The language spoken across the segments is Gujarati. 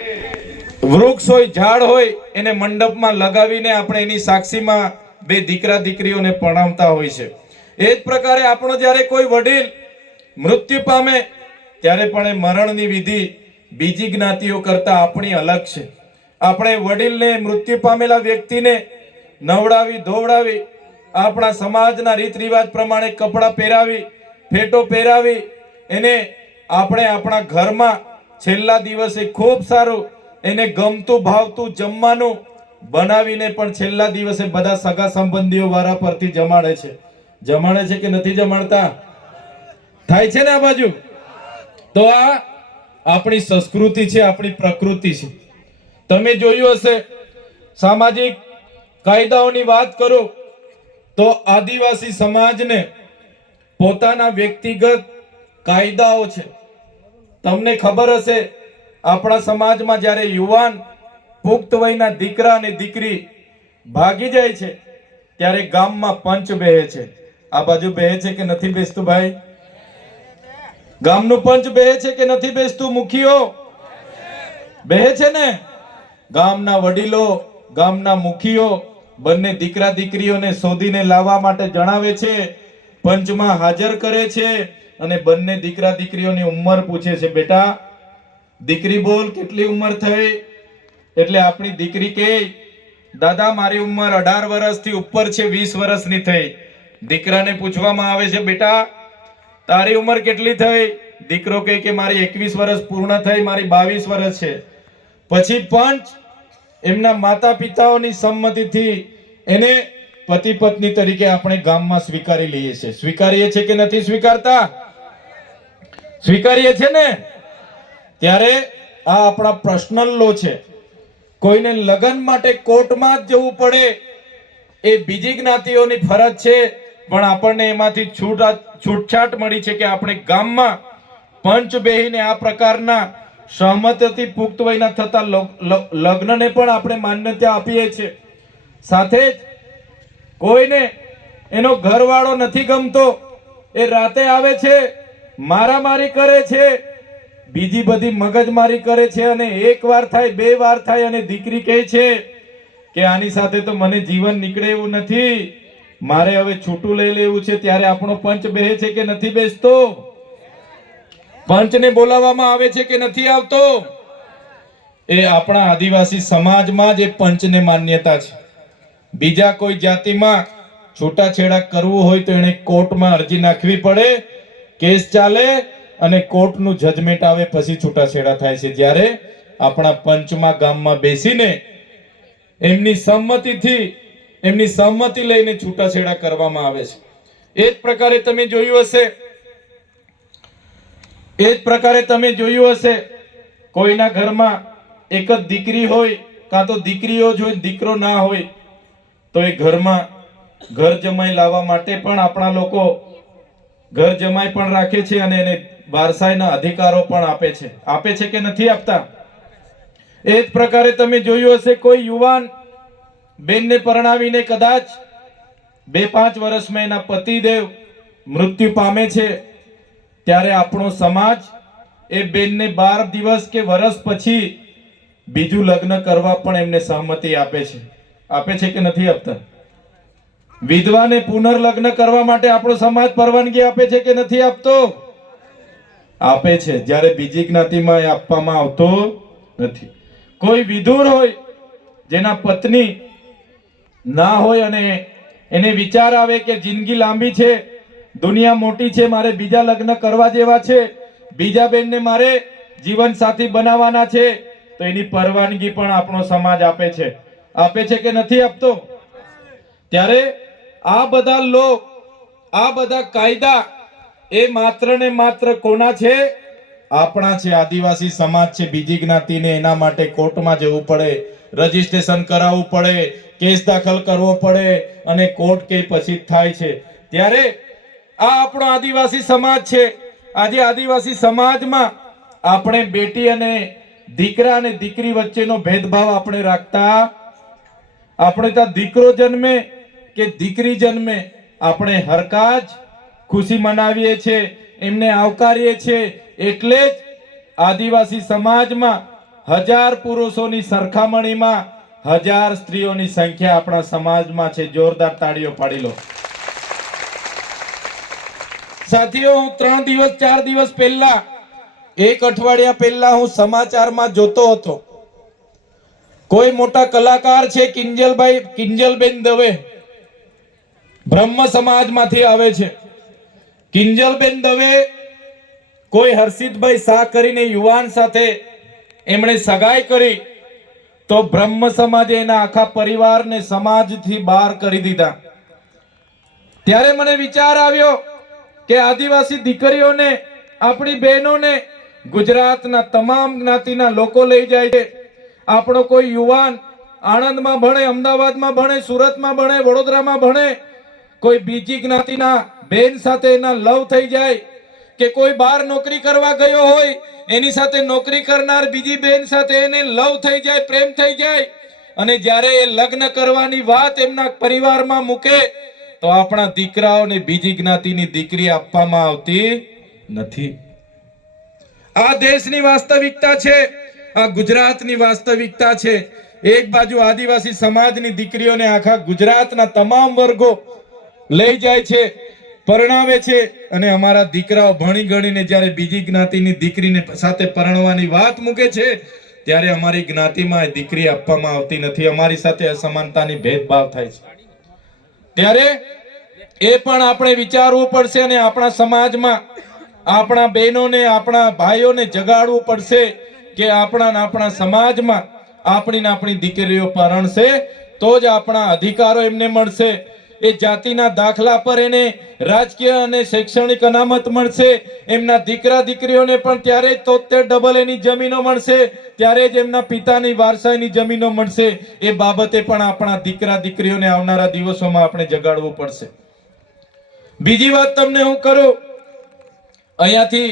વૃક્ષ હોય, ઝાડ હોય, એને મંડપમાં લગાવીને આપણે એની સાક્ષીમાં બે દીકરા દીકરીઓને પરણાવતા હોય છે. એ જ પ્રકારે આપણો જ્યારે કોઈ વડીલ મૃત્યુ પામે ત્યારે પણ એ મરણની વિધિ બીજી જ્ઞાતિઓ કરતા આપણી અલગ છે. આપણે વડીલને, મૃત્યુ પામેલા વ્યક્તિને નવડાવી ધોવડાવી આપણા સમાજના રીત રિવાજ પ્રમાણે કપડાં પહેરાવી, ફેટો પહેરાવી એને આપણે આપણા ઘરમાં છેલ્લા દિવસે ખૂબ સારું એને ગમતું ભાવતું જમવાનું બનાવીને પણ છેલ્લા દિવસે બધા સગા સંબંધીઓ વારા પરથી જમાડે છે. જમાડે છે કે નથી જમાડતા? થાય છે ને આ બાજુ? તો આ આપણી સંસ્કૃતિ છે, આપણી પ્રકૃતિ છે. તમે જોયું હશે, સામાજિક કાયદાઓની વાત કરો તો આદિવાસી સમાજને પોતાના વ્યક્તિગત કાયદાઓ છે. તમને ખબર હશે, આપણા સમાજમાં જ્યારે યુવાન પુખ્ત વયના દીકરા અને દીકરી ભાગી જાય છે ત્યારે ગામમાં પંચ બેહે છે. આ બાજુ બેહે છે કે નથી બેસતું ભાઈ? ગામનું પંચ બેહે છે કે નથી બેસતું? મુખીઓ બેહે છે ને? ગામના વડીલો, ગામના મુખીઓ બંને દીકરા દીકરીઓને શોધીને લાવવા માટે જણાવે છે, પંચમાં હાજર કરે છે અને બંને દીકરા દીકરીઓની ઉંમર પૂછે છે. બેટા દીકરી બોલ, કેટલી ઉંમર થઈ? એટલે આપણી દીકરી કહે, દાદા મારી ઉંમર 18 વર્ષથી ઉપર છે, 20 વર્ષની થઈ. દીકરાને પૂછવામાં આવે છે, બેટા તારી ઉંમર કેટલી થઈ? દીકરો કહે કે મારી 21 વર્ષ પૂર્ણ થઈ, મારી 22 વર્ષ છે. પછી પંચ એમના માતા પિતાઓની સંમતિથી એને પતિ પત્ની તરીકે આપણે ગામમાં સ્વીકારી લઈએ છીએ. સ્વીકારીએ છીએ કે નથી સ્વીકારતા? સ્વીકારીએ છીએ ને? ત્યારે આ આપણા પર્સનલ લો છે. કોઈને લગ્ન માટે કોર્ટમાં જ જવું પડે એ બીજી જ્ઞાતિઓની ફરજ છે, પણ આપણને એમાંથી છૂટછાટ મળી છે કે આપણે ગામમાં પંચ બેહીને આ પ્રકારના સહમતિથી પુખ્ત વયના થતા લગ્નને પણ આપણે માન્યતા આપીએ છીએ. સાથે જ કોઈને એનો ઘરવાળો નથી ગમતો, એ રાતે આવે છે, મારામારી કરે છે, બીજી બધી મગજમારી કરે છે અને એક વાર થાય, બે વાર થાય અને દીકરી કહે છે કે આની સાથે તો મને જીવન નીકળે એવું નથી, મારે હવે છૂટું લઈ લેવું છે. ત્યારે આપણો પંચ બેહે છે કે નથી બેસતો? પંચને બોલાવવામાં આવે છે કે નથી આવતો? એ આપણા આદિવાસી સમાજમાં જ એ પંચને માન્યતા છે. બીજા કોઈ જાતિમાં છૂટાછેડા કરવું હોય તો એને કોર્ટમાં અરજી નાખવી પડે, કેસ ચાલે અને કોર્ટનું જજમેન્ટ આવે પછી છૂટાછેડા થાય છે. જ્યારે આપણા પંચમાં ગામમાં બેસીને એમની સંમતિથી, એમની સંમતિ લઈને છૂટાછેડા કરવામાં આવે છે. એ જ પ્રકારે તમે જોયું હશે, કોઈના ઘરમાં એક જ દીકરી હોય કાં તો દીકરીઓ જ હોય, દીકરો ના હોય તો એ ઘરમાં ઘર જમાઈ લાવવા માટે પણ આપણા લોકો ઘર જમાઈ પણ રાખે છે અને એને વારસાઈના અધિકારો પણ આપે છે કે નથી આપતા? એ જ પ્રકારે તમે જોયું હશે, કોઈ યુવાન બેનને પરણાવીને કદાચ 2-5 વર્ષમાં એના પતિદેવ મૃત્યુ પામે છે ત્યારે આપણો સમાજ એ બેનને 12 દિવસ કે વર્ષ પછી બીજું લગ્ન કરવા પણ એમને સહમતિ આપે છે. આપે છે કે નથી આપતા? વિધવાને પુનર્લગ્ન કરવા માટે આપણો સમાજ પરવાનગી આપે છે કે નથી આપતો? આપે છે. જ્યારે બીજી જ્ઞાતિમાં એ આપવામાં આવતો નથી. કોઈ વિધુર હોય જેના પત્ની ના હોય અને એને વિચાર આવે કે જિંદગી લાંબી છે, દુનિયા મોટી છે, મારે બીજા લગ્ન કરવા જેવા છે, બીજા બેનને મારે જીવન સાથી બનાવવાના છે, તો એની પરવાનગી પણ આપણો સમાજ આપે છે. આપે છે કે નથી આપતો? ત્યારે આ બધા લો, આ બધા કાયદા એ માત્ર ને માત્ર કોના છે? આપણા છે, આદિવાસી સમાજ છે. બીજી જ્ઞાતિને એના માટે કોર્ટમાં જવું પડે, રજીસ્ટ્રેશન કરાવવું પડે, કેસ દાખલ કરવો પડે અને કોર્ટ કે પછી થાય છે. ત્યારે આ આપણો આદિવાસી સમાજ છે. આજે આદિવાસી સમાજમાં આપણે બેટી અને દીકરા અને દીકરી વચ્ચેનો ભેદભાવ આપણે રાખતા. આપણે ત્યાં દીકરો જન્મે કે દીકરી જન્મે આપણે હરખા જ ખુશી મનાવીએ છીએ, એમને આવકારીએ છીએ. એટલે જ આદિવાસી સમાજમાં 1000 પુરુષોની સરખામણીમાં 1000 સ્ત્રીઓની સંખ્યા આપણા સમાજમાં છે. જોરદાર તાળીઓ પાડી લો. સાથીઓ, હું 3 દિવસ 4 દિવસ પહેલા, એક અઠવાડિયા પહેલા હું સમાચારમાં જોતો હતો. કોઈ મોટા કલાકાર છે કિંજલબેન દવે, બ્રહ્મ સમાજમાંથી આવે છે. કિંજલબેન દવે કોઈ હર્ષિતભાઈ શાહ કરીને યુવાન સાથે એમણે સગાઈ કરી, તો બ્રહ્મ સમાજે એના આખા પરિવારને સમાજથી બહાર કરી દીધા. ત્યારે મને વિચાર આવ્યો કે આદિવાસી દીકરીઓને, આપણી બહેનોને ગુજરાતના તમામ જ્ઞાતિના લોકો લઈ જાય છે. આપણો કોઈ યુવાન આણંદમાં ભણે, અમદાવાદમાં ભણે, સુરતમાં ભણે, વડોદરામાં ભણે, કોઈ બીજી જ્ઞાતિના બેન સાથે એના લવ થઈ જાય, કે કોઈ બહાર નોકરી કરવા ગયો હોય, એની સાથે નોકરી કરનાર બીજી બેન સાથે એને લવ થઈ જાય, પ્રેમ થઈ જાય, અને જ્યારે એ લગ્ન કરવાની વાત એમના પરિવારમાં મૂકે, તો આપણા દીકરાઓને બીજી જ્ઞાતિની દીકરી આપવામાં આવતી નથી. આ દેશની વાસ્તવિકતા છે, આ ગુજરાતની વાસ્તવિકતા છે. એક બાજુ આદિવાસી સમાજની દીકરીઓને આખા ગુજરાતના તમામ વર્ગો લઈ જાય છે, પરણાવે છે, અને અમારા દીકરાઓ ભણી ગણીને જ્યારે બીજી જ્ઞાતિની દીકરીને સાથે પરણવાની વાત મૂકે છે, ત્યારે અમારી જ્ઞાતિમાં દીકરી આપવામાં આવતી નથી. અમારી સાથે અસમાનતાની ભેદભાવ થાય છે. ત્યારે એ પણ આપણે વિચારવું પડશે, અને આપણા સમાજમાં આપણા બહેનોને, આપણા ભાઈઓને જગાડવું પડશે કે આપણા સમાજમાં આપણી દીકરીઓ પરણશે તો જ આપણા અધિકારો એમને મળશે. એ જાતિના દાખલા પર એને રાજકીય અને શૈક્ષણિક અનામત મળશે. એમના દીકરા દીકરીઓને પણ ત્યારે જ 73 એની જમીનો મળશે, ત્યારે જ એમના પિતાની વારસાઈની જમીનો મળશે. એ બાબતે પણ આપણા દીકરા દીકરીઓને આવનારા દિવસોમાં આપણે જગાડવું પડશે. બીજી વાત તમને હું કરું, અહીંયાથી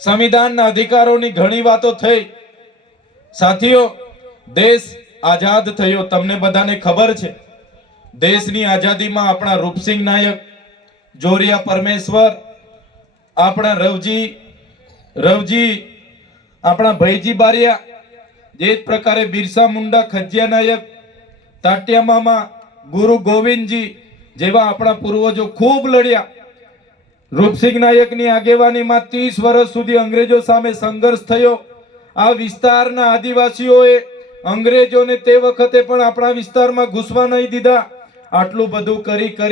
સંવિધાનના અધિકારોની ઘણી વાતો થઈ. સાથીઓ, દેશ આઝાદ થયો, તમને બધાને ખબર છે. દેશની આઝાદીમાં આપણા રૂપસિંહ નાયક, જોરિયા પરમેશ્વર, આપણા રવજી, આપણા ભૈજી બારિયા, જે જ પ્રકારે બિરસા મુંડા, ખજિયા નાયક, તાટ્યા મામા, ગુરુ ગોવિંદજી જેવા આપણા પૂર્વજો ખૂબ લડ્યા. રૂપસિંહ નાયકની આગેવાનીમાં 30 વર્ષ સુધી અંગ્રેજો સામે સંઘર્ષ થયો. આ વિસ્તારના આદિવાસીઓએ અંગ્રેજોને તે વખતે પણ આપણા વિસ્તારમાં ઘૂસવા નહીં દીધા. આટલું બધું કરી